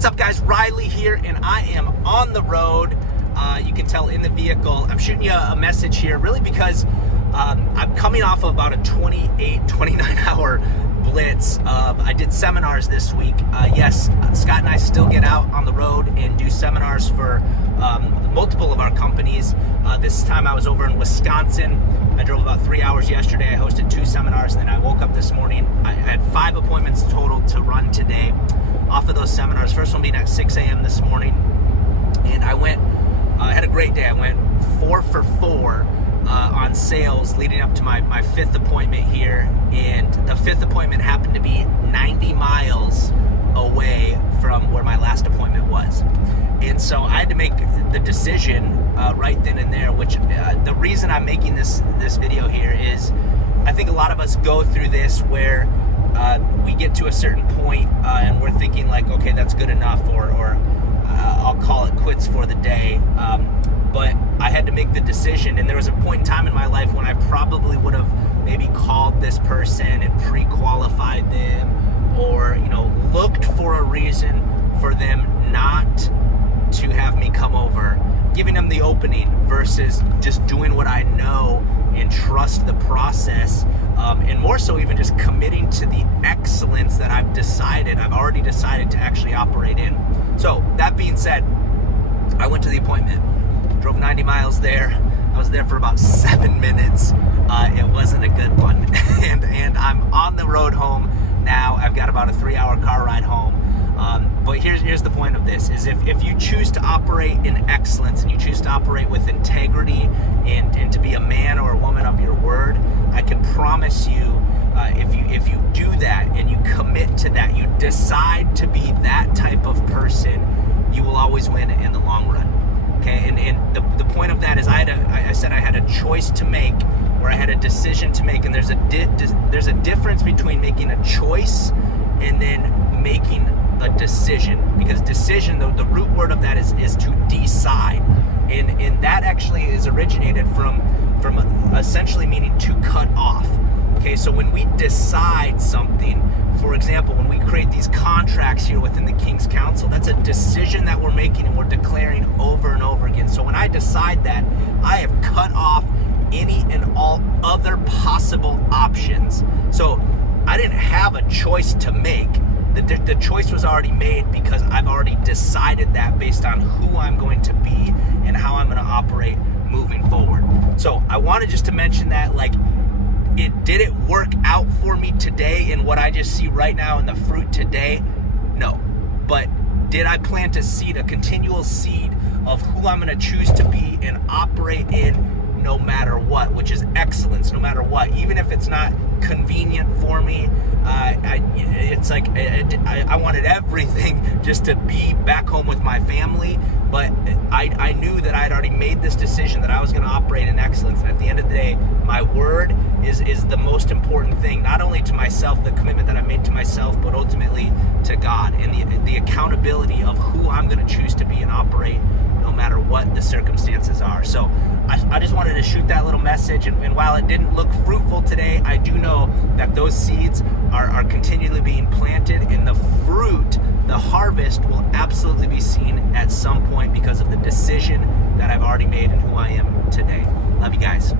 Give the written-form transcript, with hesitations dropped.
What's up, guys? Rylee here, and I am on the road. You can tell in the vehicle. I'm shooting you a message here really because I'm coming off of about a 29 hour blitz. I did seminars this week. Yes, Scott and I still get out on the road and do seminars for multiple of our companies. This time I was over in Wisconsin. I drove about 3 hours yesterday. I hosted 2 seminars, and then I woke up this morning. I had 5 appointments total to run today off of those seminars. First one being at 6 a.m. this morning, and I had a great day. I went 4 for 4 on sales leading up to my 5th appointment here, and the 5th appointment happened to be 90 miles away from where my last appointment was. And so I had to make the decision right then and there, which the reason I'm making this video here is I think a lot of us go through this where we get to a certain point and we're thinking like, okay, that's good enough, or I'll call it quits for the day. But I had to make the decision, and there was a point in time in my life when I probably would have maybe called this person and pre-qualified them, or looked for a reason for them not to have me come over, giving them the opening versus just doing what I know and trust the process, and more so even just committing to the excellence that I've already decided to actually operate in. So that being said, I went to the appointment, drove 90 miles there. I was there for about 7 minutes. It wasn't a good one. and I'm on the road home now. I've got about a 3-hour car ride home. But here's the point of this, is if you choose to operate in excellence and you choose to operate with integrity and to be a man or a woman of your word, I can promise you, if you do that and you commit to that, you decide to be that type of person, you will always win in the long run. Okay, and the point of that is I said I had a choice to make, or I had a decision to make, and there's a difference between making a choice and then making a decision, because decision, the root word of that is to decide, and that actually is originated from essentially meaning to cut off. Okay, so when we decide something, for example, when we create these contracts here within the King's Council, that's a decision that we're making and we're declaring over and over again. So when I decide that, I have cut off any and all other possible options. So I didn't have a choice to make. The choice was already made because I've already decided that based on who I'm going to be and how I'm going to operate moving forward. So I wanted just to mention that, like, did it work out for me today in what I just see right now in the fruit today? No. But did I plant a seed, a continual seed of who I'm going to choose to be and operate in no matter what, which is excellence no matter what, even if it's not convenient for me. It's like I wanted everything just to be back home with my family, but I knew that I had already made this decision that I was going to operate in excellence. And at the end of the day, my word is the most important thing, not only to myself, the commitment that I made to myself, but ultimately to God, and the accountability of who I'm going to choose to be and operate no matter what the circumstances are. So I just wanted to shoot that little message, and while it didn't look fruitful today, I do know that those seeds are continually being planted, and the fruit, the harvest, will absolutely be seen at some point because of the decision that I've already made and who I am today. Love you guys.